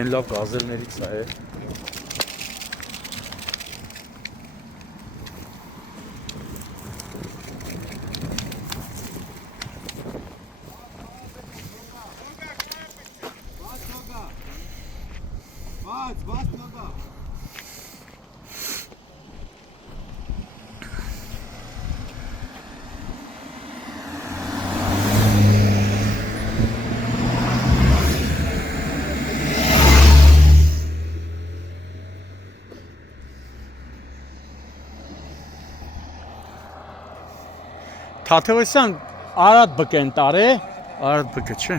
արդեն լավ գազելներից է։ Թաթևոսյան Արադ բկեն տարե, Արադ բկը չէ։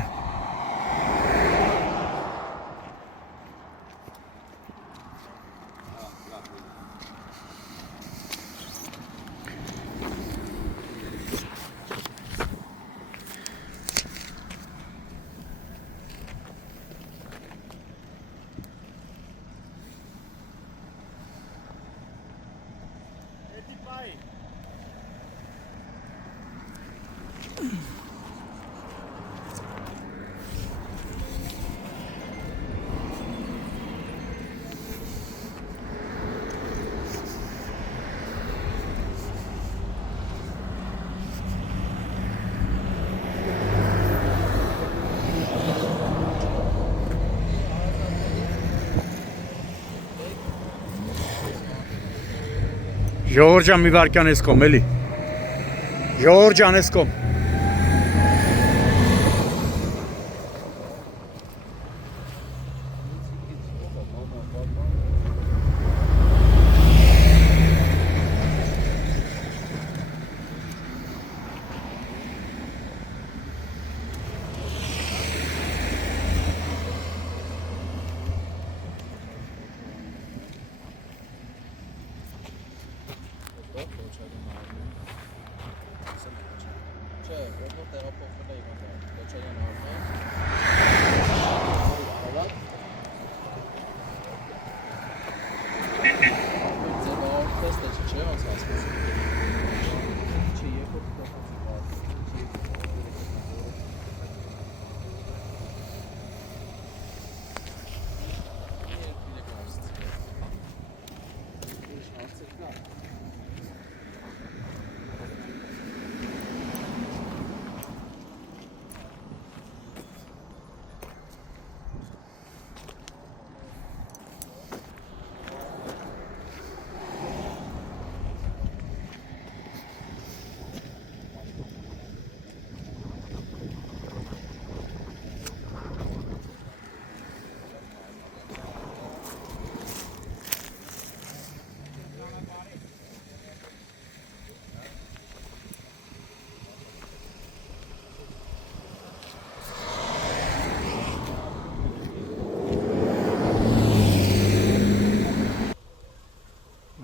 Ժողովրդյան մի վարկյան ես կոմ, էլի։ Ժողովրդյան ես կոմ։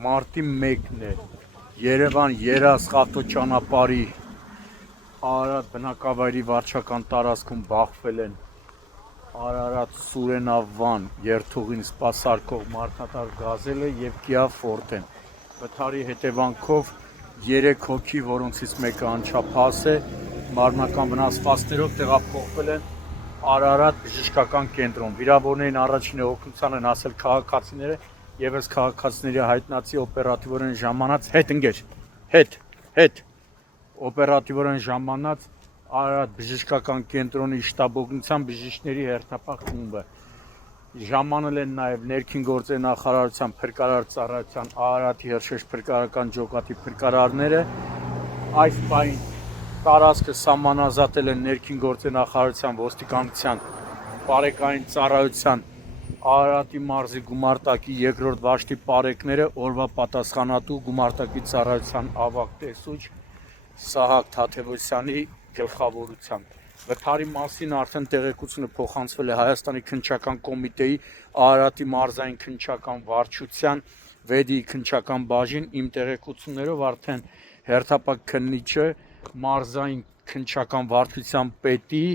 Մարտի 1-ն է, Երևան երասխատո ճանապարհի Արարատ բնակավայրի վարչական տարածքում բախվել են Արարատ Սուրենավան երթուղին սպասարկող մարդատար գազելը և Kia Forte-ն։ Վթարի հետևանքով 3 հոգի, որոնցից մեկը անչափահաս է, մարմնական վնասվածքներով տեղափոխվել են Արարատ բժշկական կենտրոն։ Վիրավորներին առաջին օգնության են հասել քաղաքացիները և այս քաղաքացիների հայտնածի օպերատիվորեն ժամանած օպերատիվորեն ժամանած Արարատ բժշկական կենտրոնի շտաբօգնության բժիշկների հերթապահ խումբը։ Ժամանել են նաև ներքին գործերի նախարարության փրկարար ծառայության Արարատի Հրշեջ փրկարարական ջոկատի փրկարարները այս պահին տարածքը սահմանազատել են ներքին գործերի նախարարության ոստիկանության բարեկային ծառայության Արարատի մարզի գումարտակի երկրորդ վաշտի պարեկները օրվա պատասխանատու գումարտակի ծառայության ավագ տեսուչ Սահակ Թաթևոսյանի գլխավորությամբ։ Վթարի մասին արդեն տեղեկությունը փոխանցվել է Հայաստանի քննչական կոմիտեի Արարատի մարզային քննչական վարչության վեդի քննչական բաժին իմ տեղեկություններով արդեն հերթապահ քննիչը մարզային քննչական վարչության պետի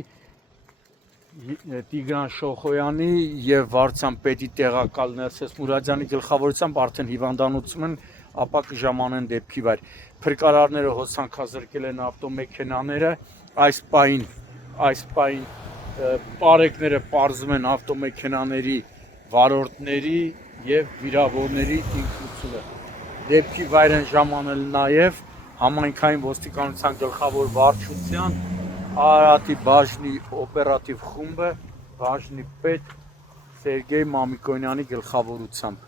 Տիգրան Շոխոյանի և վարչության պետի տեղակալ Ներսես Մուրադյանի գլխավորությամբ արդեն հիվանդանոցում են, ապա կժամանեն դեպքի վայր։ Փրկարարները հոսանքազրկել են ավտոմեքենաները, այս պահին պարեկները պարզում են ավտոմեքենաների վարորդների եւ վիրավորների ինքնությունը։ Դեպքի վայր են ժամանել նաեւ համայնքային ոստիկանության գլխավոր վարչության Արարատի բաժնի օպերատիվ խումբը բաժնի պետ Սերգեյ Մամիկոնյանի գլխավորությամբ։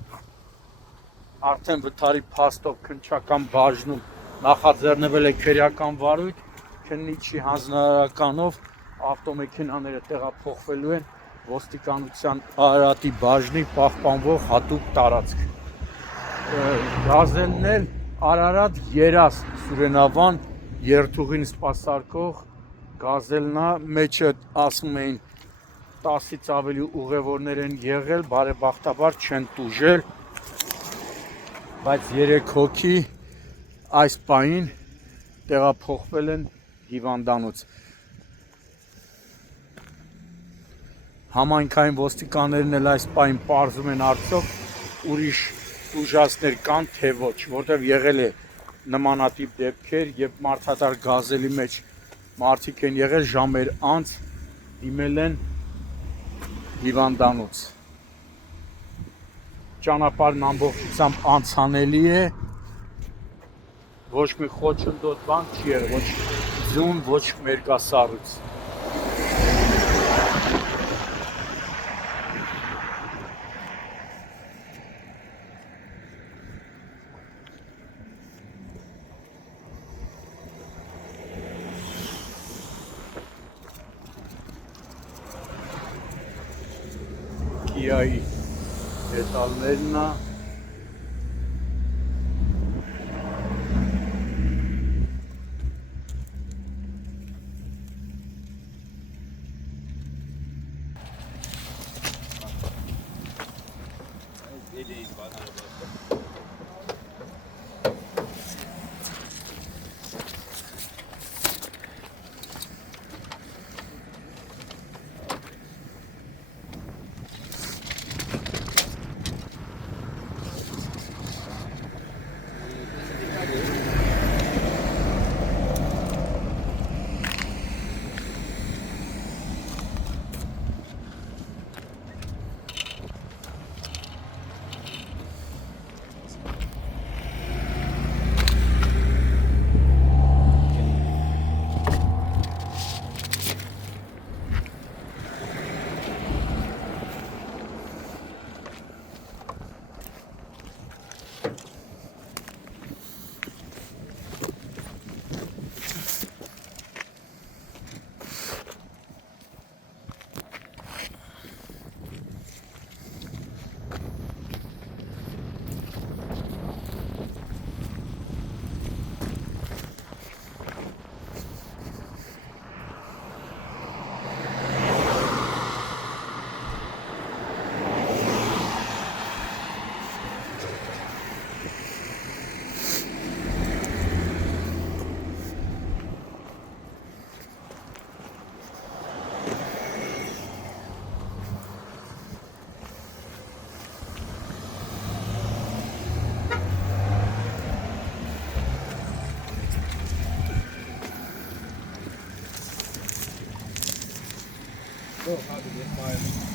Արդեն վթարի փաստով քննչական բաժնում նախաձեռնվել է քրեական վարույթ, քննիչի հանձնարարականով ավտոմեքենաները տեղափոխվելու են ոստիկանության Արարատի բաժնի պահպանվող հատուկ տարածք։ Գազելն էլ Արարատ Երաս Սուրենավան երթուղին սպասարկող գազելնա մեջը ասում էին 10-ից ավելի ուղևորներ են եղել, բարեբախտաբար չեն տուժել, բայց 3 հոգի այս պահին տեղափոխվել են հիվանդանոց։ Համայնքային ոստիկաններն էլ այս պահին պարզում են արդյոք ուրիշ ուժասներ կան, թե ոչ, որտեղ եղել է նմանատիպ դեպքեր, երբ մարդատար գազելի մեջ մարդիկ են եղել ժամեր անց դիմել են հիվանդանոց։ Ճանապարհն ամբողջությամբ անցանելի է, ոչ մի խոչընդոտ բան չի եղել, ոչ ձուն, ոչ մերկասառույց։ Կիայի դետալներն է։ So, how to get my